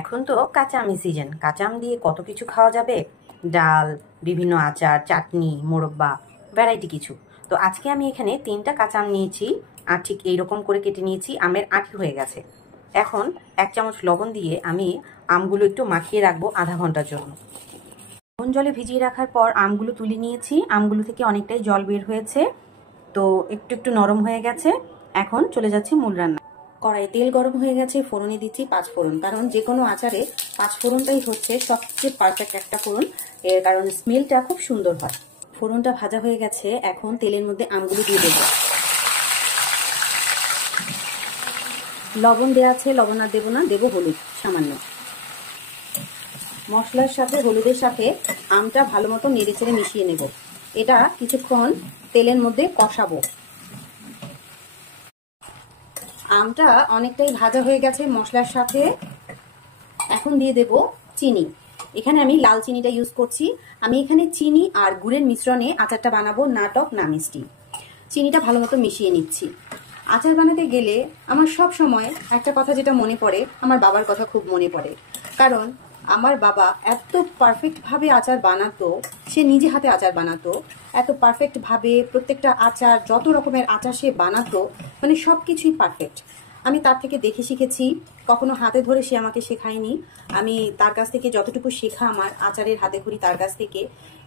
এখন তো কাঁচা আমের সিজন, কাঁচা আম দিয়ে কত কিছু খাওয়া যাবে, ডাল, বিভিন্ন আচার, চাটনি, মোরব্বা, ভ্যারাইটি কিছু। তো আজকে আমি এখানে 3টা কাঁচা আম নিয়েছি আর ঠিক এইরকম করে কেটে নিয়েছি। আমের আঁটি হয়ে গেছে। এখন 1 চামচ লবণ দিয়ে আমি আমগুলো একটু মাখিয়ে রাখবো আধা ঘন্টার জন্য। লবণ জলে ভিজিয়ে রাখার পর আমগুলো তুলে নিয়েছি। আমগুলো থেকে অনেকটাই জল বের হয়েছে, তো একটু একটু নরম হয়ে গেছে। এখন চলে যাচ্ছি মূল রান্না। কড়াই তেল গরম হয়ে গেছে, ফোড়নে দিচ্ছি 5 ফোড়ন, কারণ যে কোনো আচারে 5 ফোড়নটাই হচ্ছে সবচেয়ে পারফেক্ট একটা ফোড়ন, এর কারণ স্মেলটা খুব সুন্দর হয়। ফোড়নটা ভাজা হয়ে গেছে, এখন তেলের মধ্যে আমগুলো দিয়ে দেবো। লবণ দেওয়া আছে, লবণ আর দেবো না, দেবো হলুদ সামান্য। মশলার সাথে হলুদের সাথে আমটা ভালো মতো নেড়ে চেড়ে মিশিয়ে নেব। এটা কিছুক্ষণ তেলের মধ্যে কষাবো। আমটা অনেকটাই ভাজা হয়ে গেছে মশলার সাথে। এখন দিয়ে দেব চিনি। এখানে আমি লাল চিনিটা ইউজ করছি। আমি এখানে চিনি আর গুড়ের মিশ্রণে আচারটা বানাবো, না টক না মিষ্টি। চিনিটা ভালো মতো মিশিয়ে নিচ্ছি। আচার বানাতে গেলে আমার সব সময় একটা কথা যেটা মনে পড়ে, আমার বাবার কথা খুব মনে পড়ে। কারণ আমার বাবা এত পারফেক্টভাবে আচার বানাতো, সে নিজে হাতে আচার বানাতো, এত পারফেক্টভাবে প্রত্যেকটা আচার, যত রকমের আচার সে বানাতো, মানে সব কিছুই পারফেক্ট। আমি তার থেকে দেখে শিখেছি, কখনো হাতে ধরে সে আমাকে শেখায়নি। আমি তার কাছ থেকে যতটুকু শেখা আমার আচারের হাতে খড়ি তার কাছ থেকে।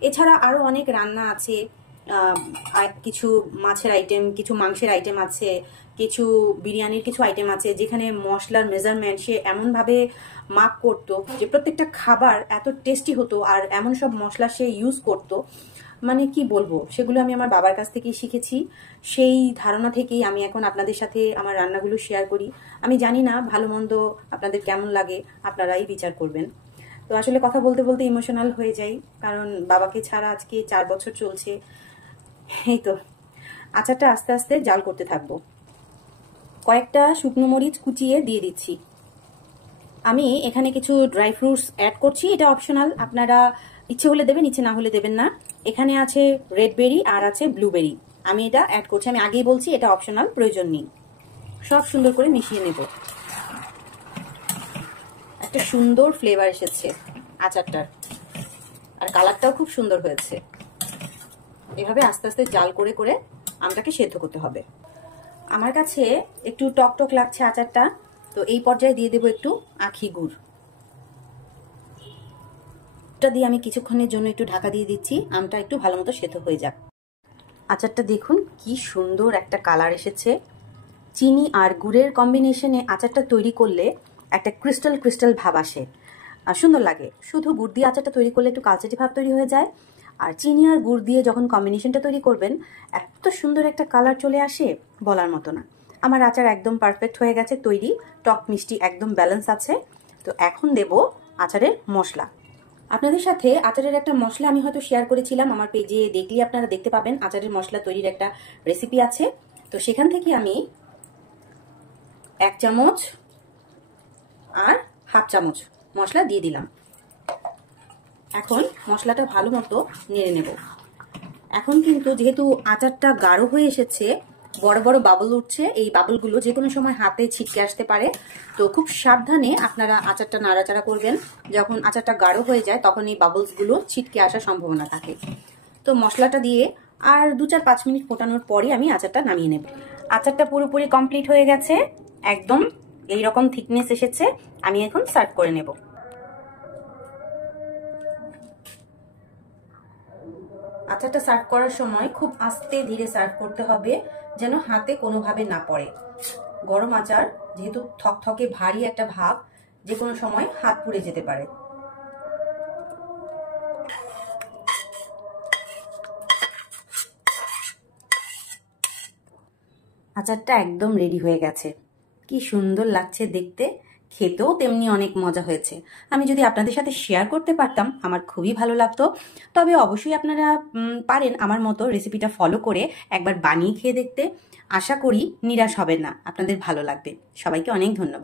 এছাড়া আরও অনেক রান্না আছে, কিছু মাছের আইটেম, কিছু মাংসের আইটেম আছে, কিছু বিরিয়ানির কিছু আইটেম আছে যেখানে মশলার মেজারমেন্ট সে এমনভাবে মাপ করতো যে প্রত্যেকটা খাবার এত টেস্টি হতো, আর এমন সব মশলা সে ইউজ করতো, মানে কি বলবো, সেগুলো আমি আমার বাবার কাছ থেকেই শিখেছি। সেই ধারণা থেকেই আমি এখন আপনাদের সাথে আমার রান্নাগুলো শেয়ার করি। আমি জানি না ভালো মন্দ আপনাদের কেমন লাগে, আপনারাই বিচার করবেন। তো আসলে কথা বলতে বলতে ইমোশনাল হয়ে যাই, কারণ বাবাকে ছাড়া আজকে 4 বছর চলছে। এই তো আচারটা আস্তে আস্তে জাল করতে থাকবো। কয়েকটা শুকনো মরিচ কুচিয়ে দিয়ে দিচ্ছি। আমি এখানে কিছু ড্রাই ফ্রুটস অ্যাড করছি, এটা অপশনাল, আপনারা ইচ্ছে হলে দেবেন, ইচ্ছে না হলে দেবেন না। এখানে আছে রেড বেরি আর আছে ব্লুবেরি, আমি এটা অ্যাড করছি। আমি আগেই বলছি এটা অপশনাল, প্রয়োজন নেই। সব সুন্দর করে মিশিয়ে নেব। একটা সুন্দর ফ্লেভার এসেছে আচারটার, আর কালারটাও খুব সুন্দর হয়েছে। এভাবে আস্তে আস্তে জাল করে করে আমটাকে সেদ্ধ করতে হবে। আমার কাছে একটু টক টক লাগছে আচারটা, তো এই পর্যায়ে দিয়ে দেবো একটু আখি গুড়। এটা দিয়ে আমি কিছুক্ষণের জন্য একটু ঢাকা দিয়ে দিচ্ছি, আমটা একটু ভালো মতো সেদ্ধ হয়ে যাক। আচারটা দেখুন কি সুন্দর একটা কালার এসেছে। চিনি আর গুড়ের কম্বিনেশনে আচারটা তৈরি করলে একটা ক্রিস্টাল ক্রিস্টাল ভাব আসে, আর সুন্দর লাগে। শুধু গুড় দিয়ে আচারটা তৈরি করলে একটু কালচেটি ভাব তৈরি হয়ে যায়, আর চিনি আর গুড় দিয়ে যখন কম্বিনেশনটা তৈরি করবেন এত সুন্দর একটা কালার চলে আসে, বলার মতো না। আমার আচার একদম পারফেক্ট হয়ে গেছে তৈরি, টক মিষ্টি একদম ব্যালেন্স আছে। তো এখন দেব আচারের মশলা। আপনাদের সাথে আচারের একটা মশলা আমি হয়তো শেয়ার করেছিলাম, আমার পেজে দেখলে আপনারা দেখতে পাবেন আচারের মশলা তৈরির একটা রেসিপি আছে। তো সেখান থেকে আমি 1 চামচ আর হাফ চামচ মশলা দিয়ে দিলাম। এখন মশলাটা ভালো মতো নেড়ে নেব। এখন কিন্তু যেহেতু আচারটা গাঢ় হয়ে এসেছে, বড় বড় বাবল উঠছে, এই বাবলগুলো যে কোনো সময় হাতে ছিটকে আসতে পারে। তো খুব সাবধানে আপনারা আচারটা নাড়াচাড়া করবেন। যখন আচারটা গাঢ় হয়ে যায় তখন এই বাবলসগুলো ছিটকে আসার সম্ভাবনা থাকে। তো মশলাটা দিয়ে আর 2-4-5 মিনিট ফোটানোর পরে আমি আচারটা নামিয়ে নেব। আচারটা পুরোপুরি কমপ্লিট হয়ে গেছে, একদম এইরকম থিকনেস এসেছে। আমি এখন সার্ভ করে নেব। আচারটা সার্ভ করার সময় খুব আস্তে ধীরে সার্ভ করতে হবে, যেন হাতে কোনোভাবে না পড়ে। গরম আচার যেহেতু থকথকে ভারী একটা ভাব, যে কোনো সময় হাত পুড়ে যেতে পারে। আচারটা একদম রেডি হয়ে গেছে, কি সুন্দর লাগছে দেখতে, খেতেও তেমনি অনেক মজা হয়েছে। আমি যদি আপনাদের সাথে শেয়ার করতে পারতাম আমার খুবই ভালো লাগতো। তবে অবশ্যই আপনারা পারেন আমার মতো রেসিপিটা ফলো করে একবার বানিয়ে খেয়ে দেখতে। আশা করি নিরাশ হবেন না, আপনাদের ভালো লাগবে। সবাইকে অনেক ধন্যবাদ।